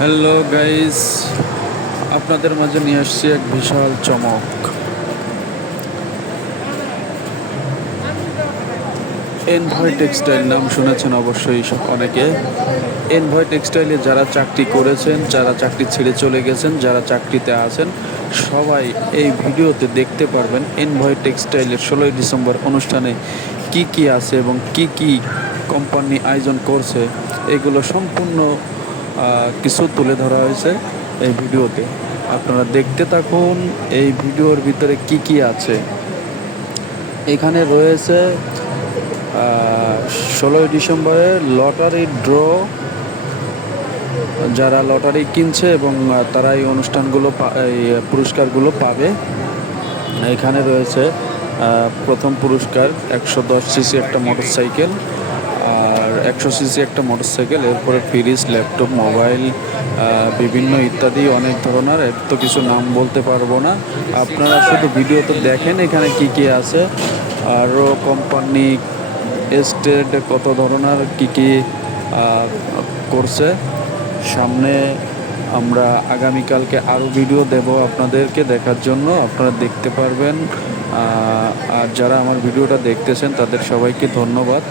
Hello guys আপনাদের মাঝে নিয়ে আসছি এক বিশাল চমক। এনভয় টেক্সটাইল নাম শুনেছেন অবশ্যই অনেকে। এনভয় টেক্সটাইলে যারা চাকরি করেছেন, যারা চাকরি ছেড়ে চলে গেছেন, যারা চাকরিতে আছেন, সবাই এই ভিডিওতে দেখতে পারবেন এনভয় টেক্সটাইলের ষোলোই ডিসেম্বর অনুষ্ঠানে কি কি আছে এবং কি কি কোম্পানি আয়োজন করছে। এগুলো সম্পূর্ণ কিছু তুলে ধরা হয়েছে এই ভিডিওতে। আপনারা দেখতে থাকুন এই ভিডিওর ভিতরে কি কি আছে। এখানে রয়েছে ষোলোই ডিসেম্বরে লটারি ড্র। যারা লটারি কিনছে এবং তারা এই অনুষ্ঠানগুলো এই পুরস্কারগুলো পাবে। এখানে রয়েছে প্রথম পুরস্কার, একশো দশ সিসি একটা মোটর সাইকেল একশো সিসি একটা মোটর সাইকেল এরপরে ফ্রিজ, ল্যাপটপ, মোবাইল বিভিন্ন ইত্যাদি অনেক ধরনের এত কিছু নাম বলতে পারব না। আপনারা শুধু ভিডিওতে দেখেন এখানে কি কি আছে, আরও কোম্পানি এস্টেট কত ধরনের, কি কি করছে। সামনে আমরা আগামীকালকে আরও ভিডিও দেব আপনাদেরকে দেখার জন্য, আপনারা দেখতে পারবেন। আর যারা আমার ভিডিওটা দেখতেছেন, তাদের সবাইকে ধন্যবাদ।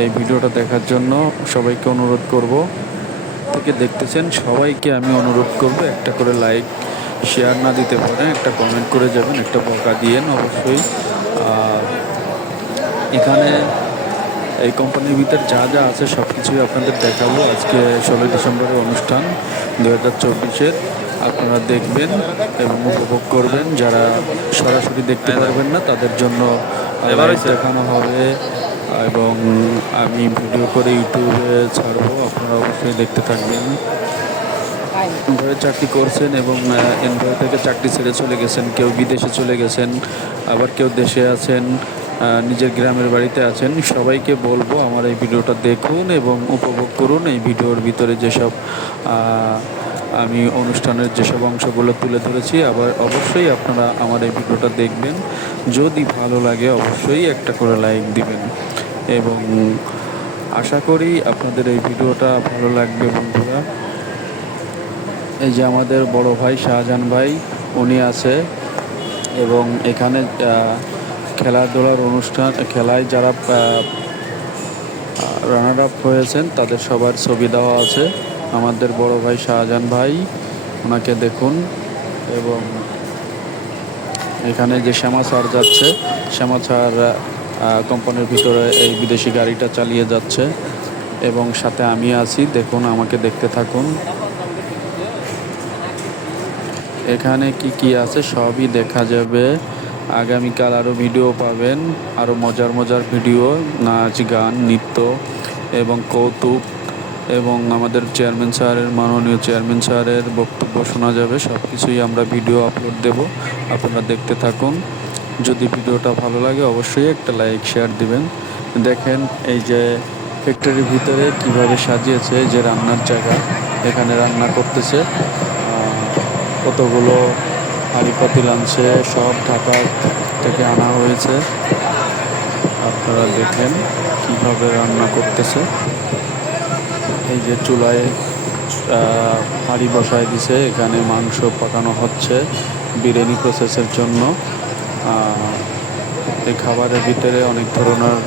এই ভিডিওটা দেখার জন্য সবাইকে অনুরোধ করব। থেকে দেখতেছেন সবাইকে আমি অনুরোধ করব একটা করে লাইক শেয়ার না দিতে পারেন একটা কমেন্ট করে যাবেন একটা বকা দিয়েন অবশ্যই। আর এখানে এই কোম্পানির ভিতর যা যা আছে সব কিছুই আপনাদের দেখাবো। আজকে ষোলোই ডিসেম্বরের অনুষ্ঠান দু হাজার চব্বিশের। আপনারা দেখবেন এবং উপভোগ করবেন। যারা সরাসরি দেখতে পারবেন না তাদের জন্য দেখানো হবে। এবং আমি ভিডিও করে ইউটিউবে ছাড়বো, আপনারা অবশ্যই দেখতে থাকবেন। এনভয়ে চাকরি করছেন এবং এনভয় থেকে চাকরি ছেড়ে চলে গেছেন, কেউ বিদেশে চলে গেছেন, আবার কেউ দেশে আছেন নিজের গ্রামের বাড়িতে আছেন, সবাইকে বলব আমার এই ভিডিওটা দেখুন এবং উপভোগ করুন। এই ভিডিওর ভিতরে যেসব আমি অনুষ্ঠানের যেসব অংশগুলো তুলে ধরেছি, আবার অবশ্যই আপনারা আমার এই ভিডিওটা দেখবেন। যদি ভালো লাগে অবশ্যই একটা করে লাইক দিবেন। এবং আশা করি আপনাদের এই ভিডিওটা ভালো লাগবে, বন্ধুরা। এই যে আমাদের বড় ভাই শাহজাহান ভাই, উনি আছে এবং এখানে খেলাধুলার অনুষ্ঠান, খেলায় যারা রানার আপ হয়েছেন, তাদের সবার ছবি দেওয়া আছে। আমাদের বড় ভাই শাহজাহান ভাই, ওনাকে দেখুন এবং এখানে যে শ্যামা স্যার যাচ্ছে, শ্যামা স্যার কোম্পানির ভিতরে এই বিদেশি গাড়িটা চালিয়ে যাচ্ছে। এবং সাথে আমি আছি, দেখুন, আমাকে দেখতে থাকুন। এখানে কি কি আছে সবই দেখা যাবে। আগামীকাল আরও ভিডিও পাবেন আরও মজার মজার ভিডিও নাচ, গান, নৃত্য এবং কৌতুক এবং আমাদের চেয়ারম্যান স্যারের, মাননীয় চেয়ারম্যান স্যারের বক্তব্য শোনা যাবে। সব কিছুই আমরা ভিডিও আপলোড দেব, আপনারা দেখতে থাকুন। যদি ভিডিওটা ভালো লাগে, অবশ্যই একটা লাইক, শেয়ার দিবেন। দেখেন এই যে ফ্যাক্টরির ভিতরে কীভাবে সাজিয়েছে যে রান্নার জায়গা। এখানে রান্না করতেছে কতগুলো হাঁড়ি আনছে সব ঢাকা থেকে আনা হয়েছে। আপনারা দেখেন কীভাবে রান্না করতেছে। এই যে চুলায় হাঁড়ি বসায় দিছে, এখানে মাংস পাকানো হচ্ছে বিরিয়ানি প্রসেসের জন্য। এই খাবারের ভিতরে অনেক ধরনের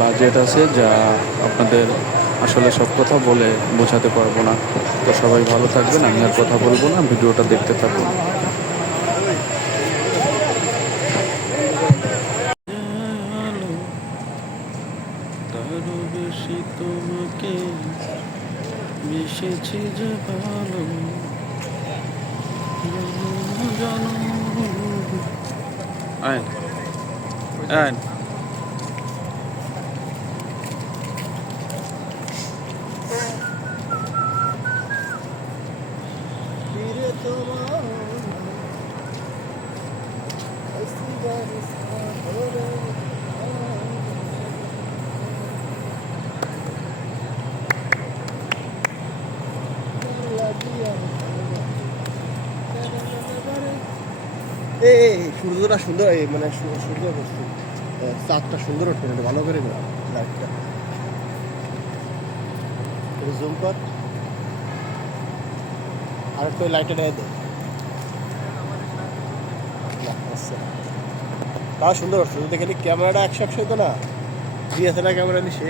বাজেট আছে যা আপনাদের আসলে সব কথা বলে বোঝাতে পারব না। তো সবাই ভালো থাকবেন, আমি আর কথা বলব না, ভিডিওটা দেখতে থাকুন। তোমাকে মিশেছি যে ভালো। আইন আইন এই এই, এই, সূর্যটা সুন্দর মানে সূর্য বস্তু। চাঁদটা সুন্দর ওঠে এটা ভালো করে লাইটটা। জুম কর। আর একটু লাইটে দেয় দে। না, না। তাও সুন্দর। যদি খালি ক্যামেরাটা একশো একশো হতো না ডিএসএলআর ক্যামেরা নিয়ে সে